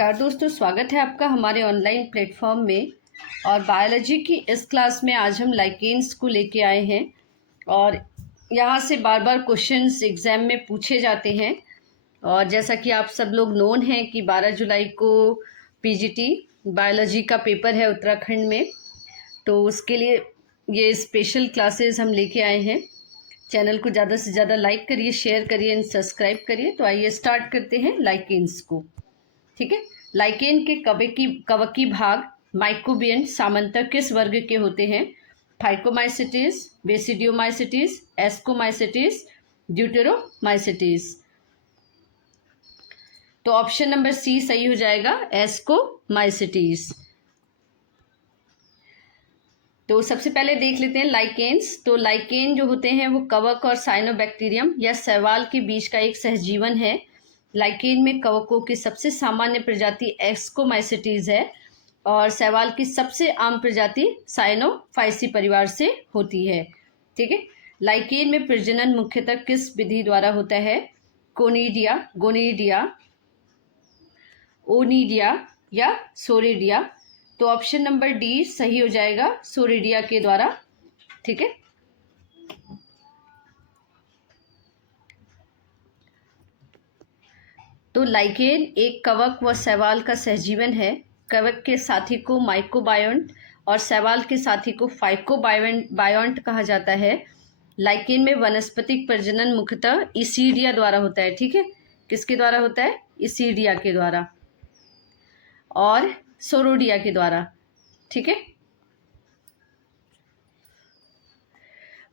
नमस्कार दोस्तों, स्वागत है आपका हमारे ऑनलाइन प्लेटफॉर्म में। और बायोलॉजी की इस क्लास में आज हम लाइकेन्स को लेके आए हैं और यहाँ से बार बार क्वेश्चंस एग्ज़ाम में पूछे जाते हैं। और जैसा कि आप सब लोग नोन हैं कि 12 जुलाई को पीजीटी बायोलॉजी का पेपर है उत्तराखंड में, तो उसके लिए ये स्पेशल क्लासेस हम लेके आए हैं। चैनल को ज़्यादा से ज़्यादा लाइक करिए, शेयर करिए एंड सब्सक्राइब करिए। तो आइए स्टार्ट करते हैं लाइकेन्स को। ठीक है, लाइकेन के कवकी भाग माइकोबियन सामान्यतः किस वर्ग के होते हैं? Phycomycetes, basidiomycetes, ascomycetes, deuteromycetes. तो ऑप्शन नंबर सी सही हो जाएगा, एस्कोमाइसिटिस। तो सबसे पहले देख लेते हैं लाइकेन्स। तो लाइकेन जो होते हैं वो कवक और साइनोबैक्टीरियम या शैवाल के बीच का एक सहजीवन है। लाइकेन में कवकों की सबसे सामान्य प्रजाति एस्कोमाइसिटीज है और शैवाल की सबसे आम प्रजाति साइनोफाइसी परिवार से होती है। ठीक है, लाइकेन में प्रजनन मुख्यतः किस विधि द्वारा होता है? कोनिडिया, गोनिडिया, ओनिडिया या सोरिडिया। तो ऑप्शन नंबर डी सही हो जाएगा, सोरिडिया के द्वारा। ठीक है, तो लाइकेन एक कवक व शैवाल का सहजीवन है। कवक के साथी को माइकोबायोंट और शैवाल के साथी को फाइकोबायोंट कहा जाता है। लाइकेन में वनस्पतिक प्रजनन मुख्यतः इसीडिया द्वारा होता है। ठीक है, किसके द्वारा होता है? इसीडिया के द्वारा और सोरोडिया के द्वारा। ठीक है,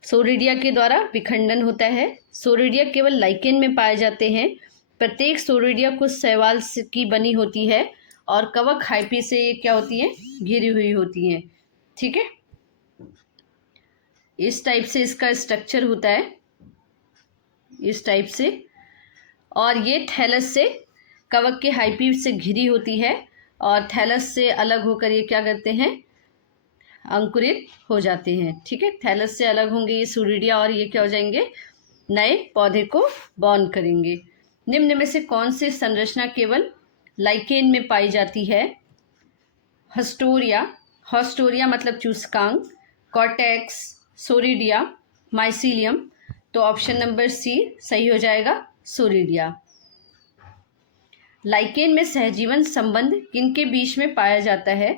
सोरिडिया के द्वारा विखंडन होता है। सोरिडिया केवल लाइकेन में पाए जाते हैं। प्रत्येक सोरिडिया कुछ शैवाल की बनी होती है और कवक हाइपी से ये क्या होती है? घिरी हुई होती हैं। ठीक है, इस टाइप से इसका स्ट्रक्चर होता है, इस टाइप से। और ये थैलस से कवक के हाइपी से घिरी होती है और थैलस से अलग होकर ये क्या करते हैं? अंकुरित हो जाते हैं। ठीक है, थैलस से अलग होंगे ये सोरिडिया और ये क्या हो जाएंगे? नए पौधे को बॉर्न करेंगे। निम्न में से कौन सी संरचना केवल लाइकेन में पाई जाती है? हस्टोरिया, हॉस्टोरिया मतलब चूसकांग, कॉर्टेक्स, सोरिडिया, माइसीलियम। तो ऑप्शन नंबर सी सही हो जाएगा, सोरिडिया। लाइकेन में सहजीवन संबंध किनके बीच में पाया जाता है?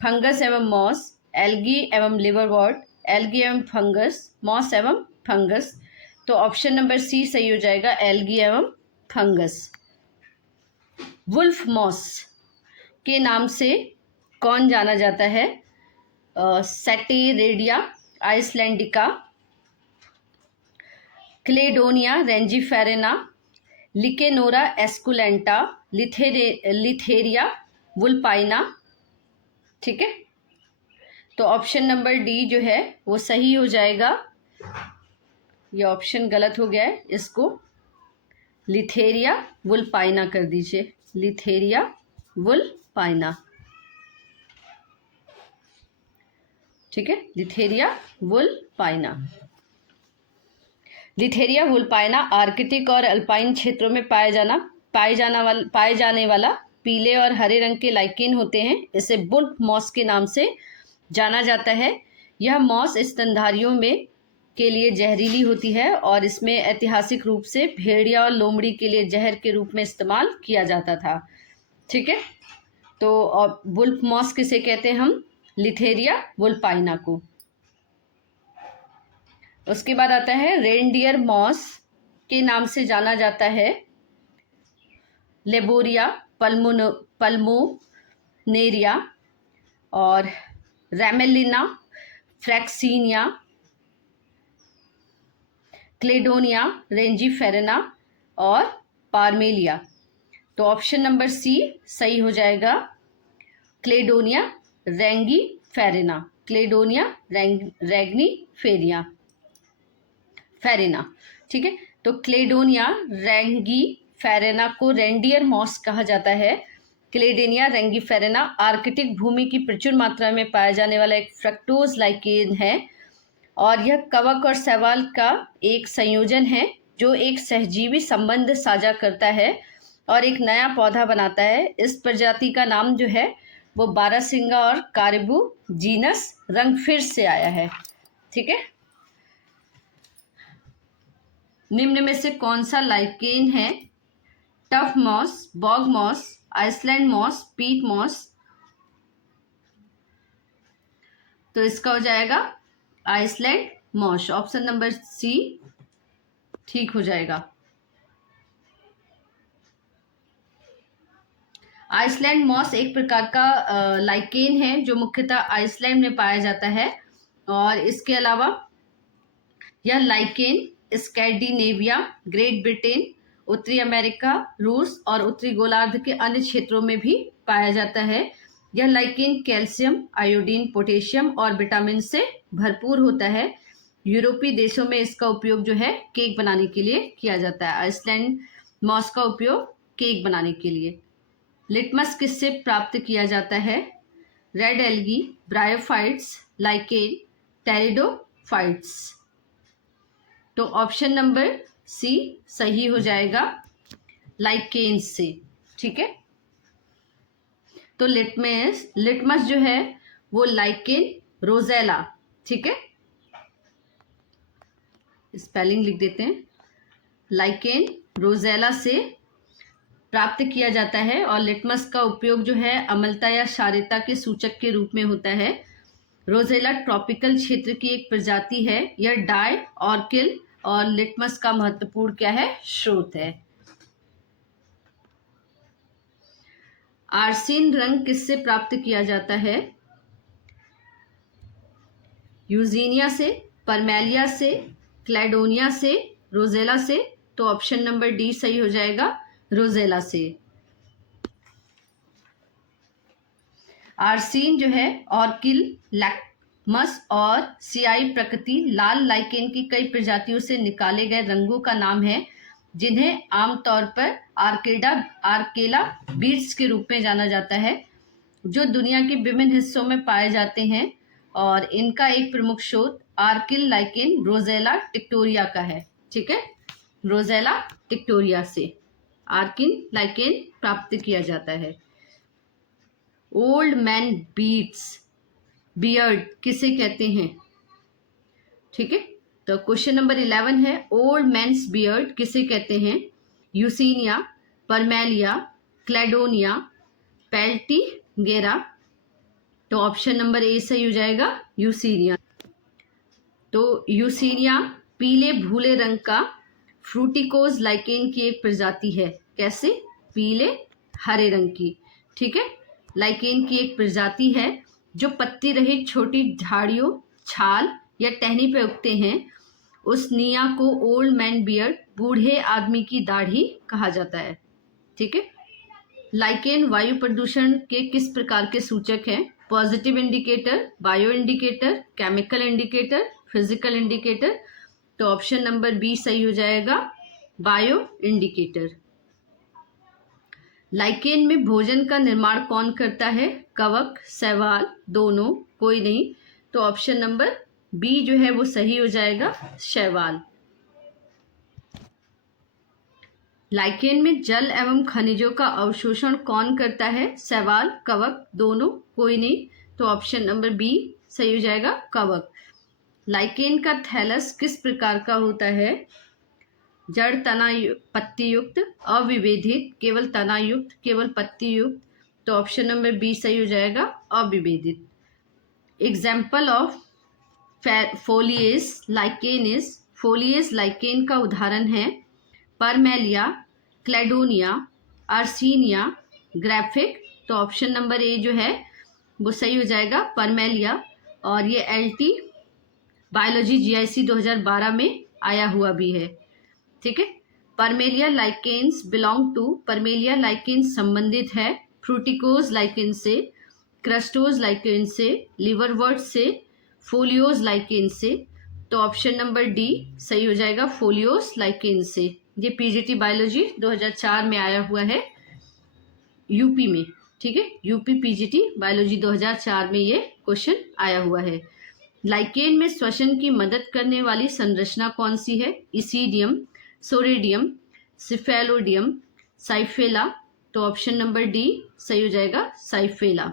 फंगस एवं मॉस, एल्गी एवं लिवरवॉर्ट, एल्गी एवं फंगस, मॉस एवं फंगस। तो ऑप्शन नंबर सी सही हो जाएगा, एल्गी एवं फंगस। वुल्फ मॉस के नाम से कौन जाना जाता है? सेटेरेडिया आइसलैंडिका, क्लेडोनिया रेंजीफेरेना, लिकेनोरा एस्कुलेंटा, लिथेरिया वुल्पाइना। ठीक है, तो ऑप्शन नंबर डी जो है वो सही हो जाएगा। ये ऑप्शन गलत हो गया है, इसको लिथेरिया वुल्पाइना कर दीजिए, लिथेरिया वुल्पाइना। ठीक है, लिथेरिया वुल्पाइना। लिथेरिया वुल्पाइना आर्कटिक और अल्पाइन क्षेत्रों में पाए जाने वाला पीले और हरे रंग के लाइकेन होते हैं। इसे वुल्फ मॉस के नाम से जाना जाता है। यह मॉस स्तनधारियों में के लिए जहरीली होती है और इसमें ऐतिहासिक रूप से भेड़िया और लोमड़ी के लिए जहर के रूप में इस्तेमाल किया जाता था। ठीक है, तो वुल्फ मॉस किसे कहते हैं हम? लिथेरिया वुल्पाइना को। उसके बाद आता है रेनडियर मॉस के नाम से जाना जाता है लेबोरिया पल्मोनेरिया और रैमेलिना फ्रैक्सीनिया, क्लेडोनिया रेंजीफेरेना और पार्मेलिया। तो ऑप्शन नंबर सी सही हो जाएगा, क्लेडोनिया रेंजीफेरेना, क्लेडोनिया रेंजीफेरेना। ठीक है, तो क्लेडोनिया रेंजीफेरेना को रेंडियर मॉस कहा जाता है। क्लेडोनिया रेंजीफेरेना आर्कटिक भूमि की प्रचुर मात्रा में पाया जाने वाला एक फ्रक्टोज लाइकेन है और यह कवक और शैवाल का एक संयोजन है जो एक सहजीवी संबंध साझा करता है और एक नया पौधा बनाता है। इस प्रजाति का नाम जो है वो बारहसिंगा और कारिबू जीनस रंग फिर से आया है। ठीक है। निम्न में से कौन सा लाइकेन है? Tough moss, bog moss, Iceland moss, peat moss. तो इसका हो जाएगा Iceland moss. Option number C ठीक हो जाएगा। आइसलैंड मॉस एक प्रकार का लाइकेन है जो मुख्यतः आइसलैंड में पाया जाता है। और इसके अलावा यह लाइकेन स्कैंडिनेविया, ग्रेट ब्रिटेन, उत्तरी अमेरिका, रूस और उत्तरी गोलार्ध के अन्य क्षेत्रों में भी पाया जाता है। यह लाइकेन कैल्शियम, आयोडीन, पोटेशियम और विटामिन से भरपूर होता है। यूरोपीय देशों में इसका उपयोग जो है केक बनाने के लिए किया जाता है। आइसलैंड मॉस का उपयोग केक बनाने के लिए। लिटमस किससे प्राप्त किया जाता है? Red algae, bryophytes, lichen, pteridophytes. तो ऑप्शन नंबर सी सही हो जाएगा, लाइकेन से। ठीक है। तो लिटमस जो है वो लाइकेन रोजेला, ठीक है, स्पेलिंग लिख देते हैं, लाइकेन रोजेला से प्राप्त किया जाता है। और लिटमस का उपयोग जो है अम्लता या क्षारीयता के सूचक के रूप में होता है। रोजेला ट्रॉपिकल क्षेत्र की एक प्रजाति है। यह डाई ऑर्किल और लिटमस का महत्वपूर्ण क्या है? स्रोत है। आर्सीन रंग किससे प्राप्त किया जाता है? यूजीनिया से, परमेलिया से, क्लैडोनिया से, रोजेला से। तो ऑप्शन नंबर डी सही हो जाएगा, रोजेला से। आर्सीन जो है ऑर्किल, लैक्मस और सियाई प्रकृति लाल लाइकेन की कई प्रजातियों से निकाले गए रंगों का नाम है, जिन्हें आमतौर पर आर्केला बीड्स के रूप में जाना जाता है, जो दुनिया के विभिन्न हिस्सों में पाए जाते हैं। और इनका एक प्रमुख स्रोत आर्किल लाइकेन रोजेला टिक्टोरिया का है। ठीक है, रोजेला टिक्टोरिया से आर्किल लाइकेन प्राप्त किया जाता है। ओल्ड मैन बियर्ड किसे कहते हैं? ठीक है, तो क्वेश्चन नंबर 11 है, ओल्ड मैन्स बियर्ड किसे कहते हैं? यूसीनिया, परमेलिया, क्लैडोनिया, पेल्टीगेरा। तो ऑप्शन नंबर ए सही हो जाएगा, यूसीनिया। तो यूसीनिया पीले भूले रंग का फ्रूटिकोज लाइकेन की एक प्रजाति है। कैसे? पीले हरे रंग की। ठीक है, लाइकेन की एक प्रजाति है जो पत्ती रहित छोटी झाड़ियों, छाल या टहनी पर उगते हैं। उस निया को ओल्ड मैन बियर्ड, बूढ़े आदमी की दाढ़ी कहा जाता है। ठीक है। लाइकेन वायु प्रदूषण के किस प्रकार के सूचक हैं? Positive indicator, bio indicator, chemical indicator, physical indicator. तो ऑप्शन नंबर बी सही हो जाएगा, बायो इंडिकेटर। लाइकेन में भोजन का निर्माण कौन करता है? कवक, शैवाल, दोनों, कोई नहीं। तो ऑप्शन नंबर बी जो है वो सही हो जाएगा, शैवाल। लाइकेन में जल एवं खनिजों का अवशोषण कौन करता है? शैवाल, कवक, दोनों, कोई नहीं। तो ऑप्शन नंबर बी सही हो जाएगा, कवक। लाइकेन का थैलस किस प्रकार का होता है? जड़ तना पत्ती युक्त, अविभेदित, केवल तना युक्त, केवल पत्ती युक्त। तो ऑप्शन नंबर बी सही हो जाएगा, अविभेदित। Example of foliose lichen is, foliose lichen का उदाहरण है परमेलिया, क्लैडोनिया, आर्सीनिया, ग्राफिक। तो ऑप्शन नंबर ए जो है वो सही हो जाएगा, परमेलिया। और ये एलटी बायोलॉजी जीआईसी 2012 में आया हुआ भी है। ठीक है। परमेलिया लाइकेन्स बिलोंग टू, परमेलिया लाइकेन्स संबंधित है फ्रूटिकोज लाइकेन से, क्रस्टोज लाइकेन से, लिवरवर्ट से, फोलियोज लाइकेन से। तो ऑप्शन नंबर डी सही हो जाएगा, फोलियोज लाइकेन से। ये पीजीटी बायोलॉजी 2004 में आया हुआ है यूपी में। ठीक है, यूपी पीजीटी बायोलॉजी 2004 में ये क्वेश्चन आया हुआ है। लाइकेन में श्वसन की मदद करने वाली संरचना कौन सी है? इसीडियम, सोरेडियम, सिफेलोडियम, साइफेला, तो ऑप्शन नंबर डी सही हो जाएगा, साइफेला।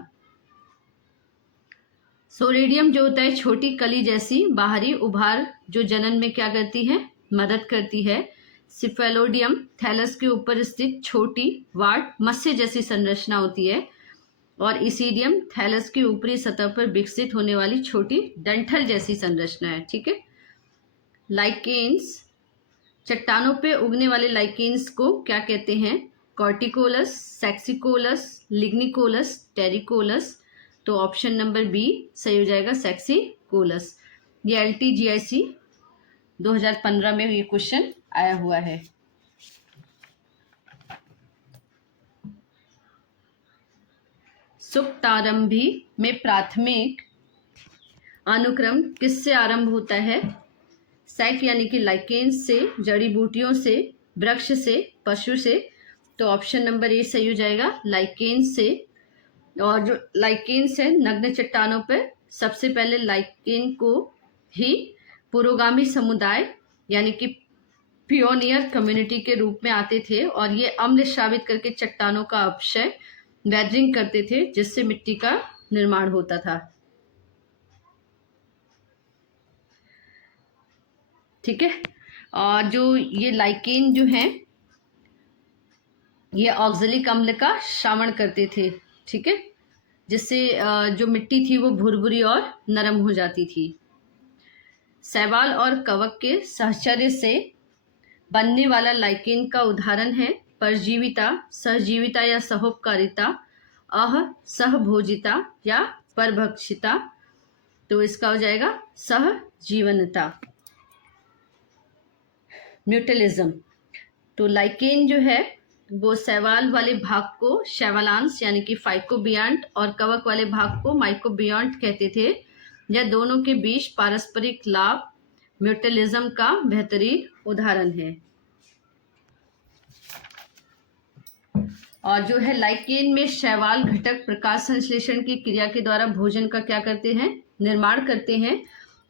सोरेडियम जो होता है छोटी कली जैसी बाहरी उभार जो जनन में क्या करती है, मदद करती है। सिफेलोडियम थैलस के ऊपर स्थित छोटी वाट मत्स्य जैसी संरचना होती है। और इसीडियम थैलस की ऊपरी सतह पर विकसित होने वाली छोटी डंठल जैसी संरचना है। ठीक है। लाइकेन्स, चट्टानों पे उगने वाले लाइकेन्स को क्या कहते हैं, कॉर्टिकोलस, सेक्सिकोलस, लिग्निकोलस, टेरिकोलस, तो ऑप्शन नंबर बी सही हो जाएगा, सेक्सिकोलस। ये LTGIC 2015 में ये क्वेश्चन आया हुआ है। सुक्तारंभी में प्राथमिक अनुक्रम किससे आरंभ होता है, सैक यानी कि लाइकेन्स से, जड़ी बूटियों से, वृक्ष से, पशु से, तो ऑप्शन नंबर ए सही हो जाएगा, लाइकेन्स से। और जो लाइकेन्स है नग्न चट्टानों पर सबसे पहले लाइकेन को ही पुरोगामी समुदाय यानी कि पियोनियर कम्युनिटी के रूप में आते थे और ये अम्ल स्रावित करके चट्टानों का अपक्षय वेदरिंग करते थे जिससे मिट्टी का निर्माण होता था। ठीक है। और जो ये लाइकेन जो है ये ऑक्जेलिक अम्ल का श्रावण करते थे। ठीक है, जिससे जो मिट्टी थी वो भुरभुरी और नरम हो जाती थी। शैवाल और कवक के सहचर्य से बनने वाला लाइकेन का उदाहरण है परजीविता, सहजीविता या सहोपकारिता, सहभोजिता या परभक्षिता, तो इसका हो जाएगा सहजीवनता। म्यूटलिज्म, तो लाइकेन जो है वो शैवाल वाले भाग को शैवालांस यानी कि फाइकोबियांट और कवक वाले भाग को माइकोबियांट कहते थे। यह दोनों के बीच पारस्परिक लाभ म्यूटलिज्म का बेहतरीन उदाहरण है। और जो है लाइकेन में शैवाल घटक प्रकाश संश्लेषण की क्रिया के द्वारा भोजन का क्या करते हैं, निर्माण करते हैं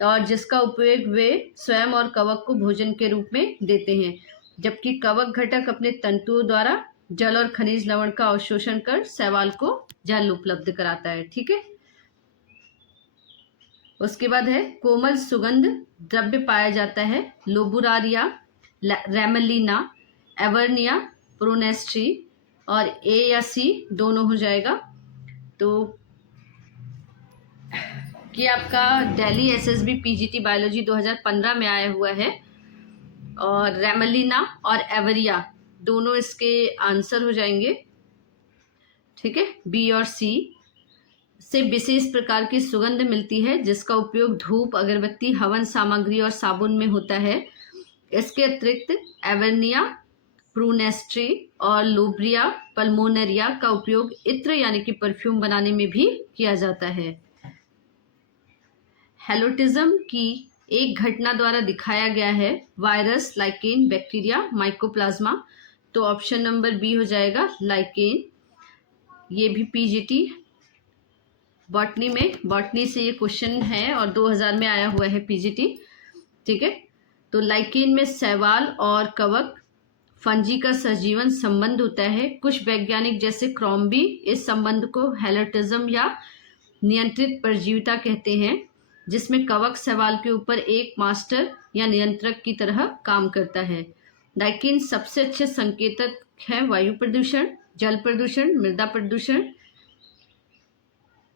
और जिसका उपयोग वे स्वयं और कवक को भोजन के रूप में देते हैं, जबकि कवक घटक अपने तंतुओं द्वारा जल और खनिज लवण का अवशोषण कर शैवाल को जल उपलब्ध कराता है। ठीक है। उसके बाद है कोमल सुगंध द्रव्य पाया जाता है लोबुरारिया, रेमलिना, एवर्निया, प्रोनेस्ट्री, और ए या सी दोनों हो जाएगा। तो ये आपका दिल्ली SSB PGT बायोलॉजी 2015 में आया हुआ है और रेमलिना और एवरिया दोनों इसके आंसर हो जाएंगे। ठीक है, बी और सी से विशेष प्रकार की सुगंध मिलती है जिसका उपयोग धूप, अगरबत्ती, हवन सामग्री और साबुन में होता है। इसके अतिरिक्त एवर्निया, प्रूनेस्ट्री और लोब्रिया पल्मोनेरिया का उपयोग इत्र यानी कि परफ्यूम बनाने में भी किया जाता है। हेलोटिज्म की एक घटना द्वारा दिखाया गया है वायरस, लाइकेन, बैक्टीरिया, माइकोप्लाज्मा, तो ऑप्शन नंबर बी हो जाएगा लाइकेन। ये भी PGT बॉटनी में, बॉटनी से ये क्वेश्चन है और 2000 में आया हुआ है PGT। ठीक है, तो लाइकेन में शैवाल और कवक फंजी का सजीवन संबंध होता है। कुछ वैज्ञानिक जैसे क्रॉम्बी इस संबंध को हेलोटिज्म या नियंत्रित परजीविता कहते हैं, जिसमें कवक शैवाल के ऊपर एक मास्टर या नियंत्रक की तरह काम करता है। लाइकेन सबसे अच्छे संकेतक है वायु प्रदूषण, जल प्रदूषण, मृदा प्रदूषण,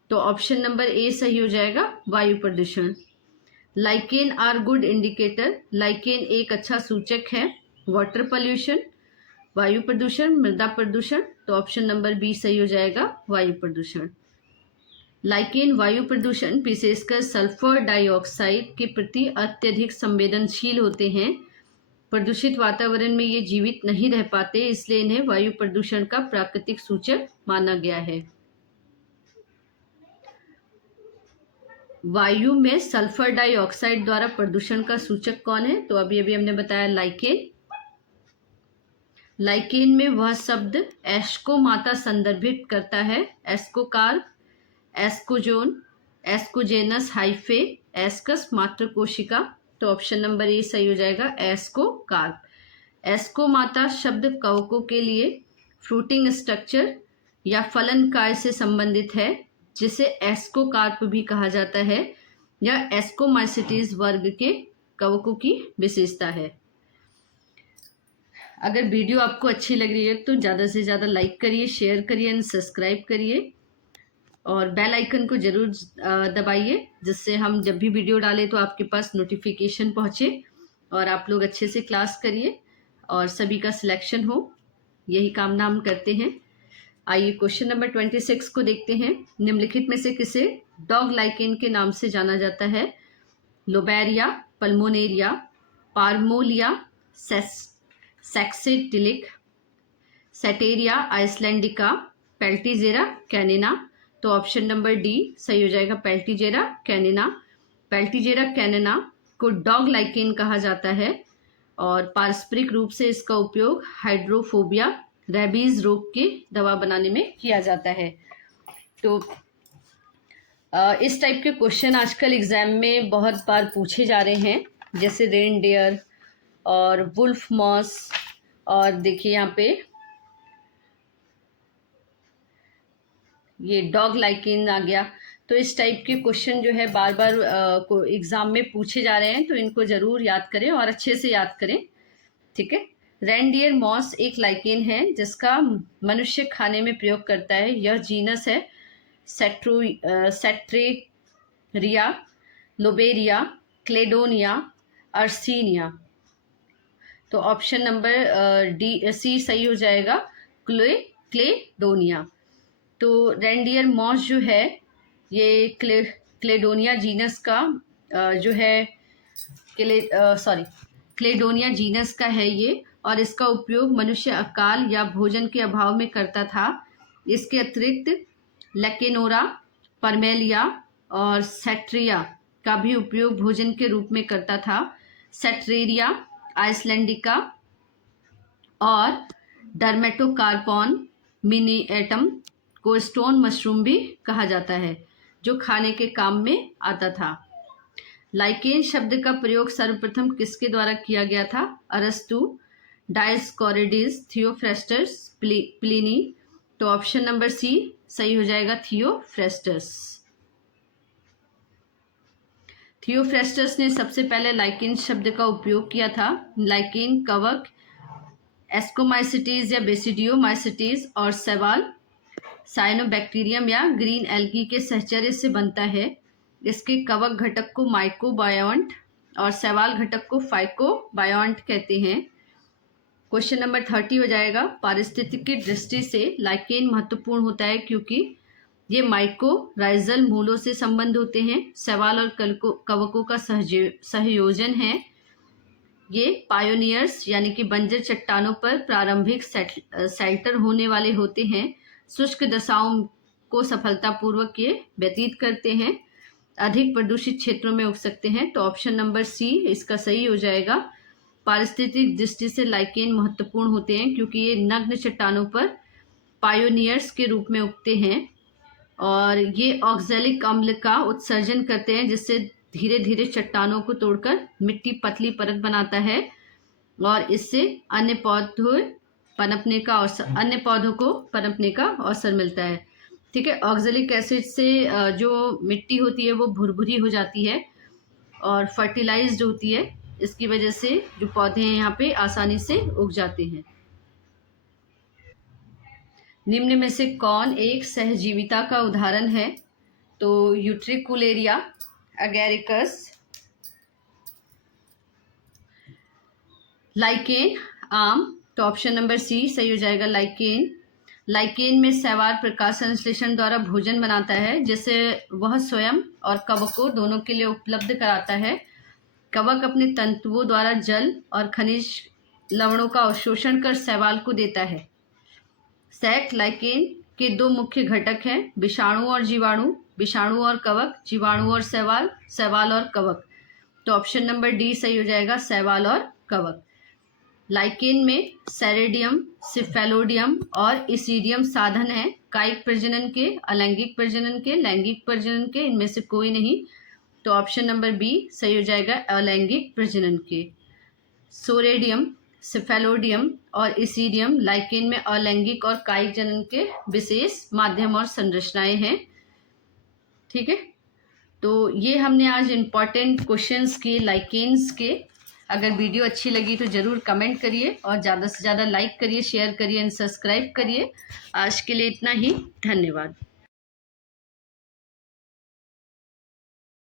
तो ऑप्शन नंबर ए सही हो जाएगा, वायु प्रदूषण। Lichen are good indicator, lichen एक अच्छा सूचक है वाटर पॉल्यूशन, वायु प्रदूषण, मृदा प्रदूषण, तो ऑप्शन नंबर बी सही हो जाएगा, वायु प्रदूषण। लाइकेन वायु प्रदूषण विशेषकर सल्फर डाइऑक्साइड के प्रति अत्यधिक संवेदनशील होते हैं। प्रदूषित वातावरण में ये जीवित नहीं रह पाते, इसलिए इन्हें वायु प्रदूषण का प्राकृतिक सूचक माना गया है। वायु में सल्फर डाइऑक्साइड द्वारा प्रदूषण का सूचक कौन है, तो अभी अभी हमने बताया लाइकेन। लाइकेन में वह शब्द एस्कोमाता संदर्भित करता है, एस्कोकार्प, एस्कोजोन, एस्कोजेनस हाइफे, एस्कस मात्र कोशिका, तो ऑप्शन नंबर ए सही हो जाएगा, एस्कोकार्प। एस्कोमाता शब्द कवकों के लिए फ्रूटिंग स्ट्रक्चर या फलन काय से संबंधित है, जिसे एस्कोकार्प भी कहा जाता है, या एस्कोमाइसिटीज वर्ग के कवकों की विशेषता है। अगर वीडियो आपको अच्छी लग रही है तो ज़्यादा से ज़्यादा लाइक करिए, शेयर करिए एंड सब्सक्राइब करिए, और बेल आइकन को ज़रूर दबाइए, जिससे हम जब भी वीडियो डालें तो आपके पास नोटिफिकेशन पहुँचे और आप लोग अच्छे से क्लास करिए और सभी का सिलेक्शन हो, यही कामना हम करते हैं। आइए क्वेश्चन नंबर 26 को देखते हैं। निम्नलिखित में से किसे डॉग लाइकेन के नाम से जाना जाता है? लोबेरिया, पल्मोनेरिया, पार्मोलिया, सैक्सेटिलिक, सेटेरिया आइसलैंडिका, पेल्टीजेरा कैनिना। तो ऑप्शन नंबर डी सही हो जाएगा, पेल्टीजेरा कैनिना। पेल्टीजेरा कैनिना को डॉग लाइकेन कहा जाता है और पारस्परिक रूप से इसका उपयोग हाइड्रोफोबिया, रेबीज रोग की दवा बनाने में किया जाता है। तो इस टाइप के क्वेश्चन आजकल एग्जाम में बहुत बार पूछे जा रहे हैं, जैसे रेनडियर और वुल्फ मॉस, और देखिए यहाँ पे ये डॉग लाइकेन आ गया। तो इस टाइप के क्वेश्चन जो है बार बार को एग्जाम में पूछे जा रहे हैं, तो इनको ज़रूर याद करें और अच्छे से याद करें, ठीक है। रेनडियर मॉस एक लाइकेन है जिसका मनुष्य खाने में प्रयोग करता है। यह जीनस है सेट्रेरिया, लोबेरिया, क्लेडोनिया, अर्सीनिया। तो ऑप्शन नंबर डी सी सही हो जाएगा, क्लेडोनिया। तो रेनडियर मॉस जो है ये क्लेडोनिया जीनस का जो है क्लेडोनिया जीनस का है ये, और इसका उपयोग मनुष्य अकाल या भोजन के अभाव में करता था। इसके अतिरिक्त लेकेनोरा, परमेलिया और सेट्रिया का भी उपयोग भोजन के रूप में करता था। सेट्रेरिया आइसलैंडिका और डर्मेटोकार्पॉन मिनीएटम को स्टोन मशरूम भी कहा जाता है, जो खाने के काम में आता था। लाइकेन शब्द का प्रयोग सर्वप्रथम किसके द्वारा किया गया था? अरस्तु, डायस्कोरिडीज, थियोफ्रेस्टस, प्लिनी। तो ऑप्शन नंबर सी सही हो जाएगा, थियोफ्रेस्टस। थियोफ्रेस्टस ने सबसे पहले लाइकेन शब्द का उपयोग किया था। लाइकेन कवक एस्कोमाइसिटीज या बेसिडियोमाइसिटीज और शैवाल साइनोबैक्टीरियम या ग्रीन एल्गी के सहचर्य से बनता है। इसके कवक घटक को माइकोबायोन्ट और शैवाल घटक को फाइकोबायोन्ट कहते हैं। क्वेश्चन नंबर 30 हो जाएगा। पारिस्थितिक की दृष्टि से लाइकेन महत्वपूर्ण होता है क्योंकि ये माइकोराइजल मूलों से संबंध होते हैं। शैवाल और कवकों का सहयोजन है। ये पायोनियर्स यानी कि बंजर चट्टानों पर प्रारंभिक सेल्टर होने वाले होते हैं। शुष्क दशाओं को सफलतापूर्वक ये व्यतीत करते हैं। अधिक प्रदूषित क्षेत्रों में उग सकते हैं। तो ऑप्शन नंबर सी इसका सही हो जाएगा। पारिस्थितिक दृष्टि से लाइकेन महत्वपूर्ण होते हैं क्योंकि ये नग्न चट्टानों पर पायोनियर्स के रूप में उगते हैं और ये ऑक्जेलिक अम्ल का उत्सर्जन करते हैं, जिससे धीरे धीरे चट्टानों को तोड़कर मिट्टी पतली परत बनाता है और इससे अन्य पौधों को पनपने का अवसर मिलता है। ठीक है, ऑक्जेलिक एसिड से जो मिट्टी होती है वो भुरभुरी हो जाती है और फर्टिलाइज्ड होती है। इसकी वजह से जो पौधे हैं यहाँ पे आसानी से उग जाते हैं। निम्न में से कौन एक सहजीविता का उदाहरण है? तो यूट्रिकुलेरिया, एगेरिकस, लाइकेन, आम। तो ऑप्शन नंबर सी सही हो जाएगा, लाइकेन। लाइकेन में शैवाल प्रकाश संश्लेषण द्वारा भोजन बनाता है, जिसे वह स्वयं और कवकों दोनों के लिए उपलब्ध कराता है। कवक अपने तंतुओं द्वारा जल और खनिज लवणों का अवशोषण कर शैवाल को देता है। सैक लाइकेन के दो मुख्य घटक हैं, विषाणु और जीवाणु, विषाणु और कवक, जीवाणु और शैवाल, शैवाल और कवक। तो ऑप्शन नंबर डी सही हो जाएगा, शैवाल और कवक। लाइकेन में सेरेडियम, सिफेलोडियम और इसीडियम साधन है, कायिक प्रजनन के, अलैंगिक प्रजनन के, लैंगिक प्रजनन के, इनमें से कोई नहीं। तो ऑप्शन नंबर बी सही हो जाएगा, अलैंगिक प्रजनन के। सोरेडियम सिफेलोडियम और इसीडियम लाइकेन में अलैंगिक और कायिक जनन के विशेष माध्यम और संरचनाएं हैं। ठीक है, तो ये हमने आज इम्पॉर्टेंट क्वेश्चंस किए लाइकेन्स के। अगर वीडियो अच्छी लगी तो ज़रूर कमेंट करिए और ज़्यादा से ज़्यादा लाइक करिए, शेयर करिए एंड सब्सक्राइब करिए। आज के लिए इतना ही, धन्यवाद।